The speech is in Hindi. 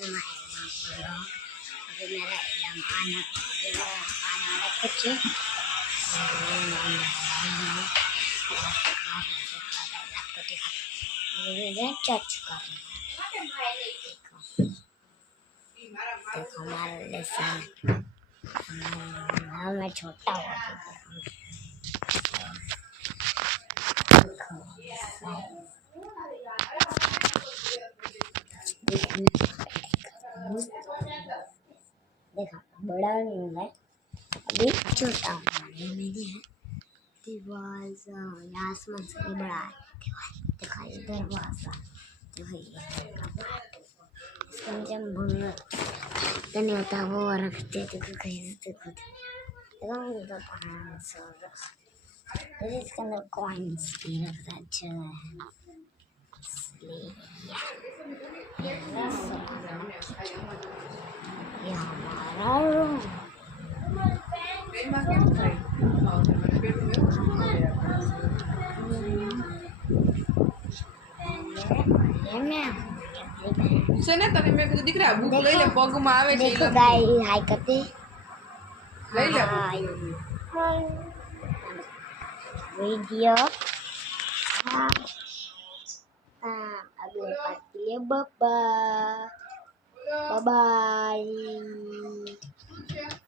मैं अभी मेरा इलाम आना कुछ चर्च कर देखो हमारा लेसन मैं छोटा हुआ देखा बड़ा नहीं है अभी छोटा हूँ मेरी है दीवार आसमान से भी बड़ा है दिखाई दरवाजा देखो इसको जब भूल नहीं होता वो रखते देखो कहीं से देखो इसके अंदर कॉइन्स भी रखता अच्छा है ये हमारा रूम सुने तने मेरे को दिख रहा है बुक ले ले पग में आवे छे देखो गाय हाय करते ले ले वीडियो अगले पार्ट के लिए बाय बाय।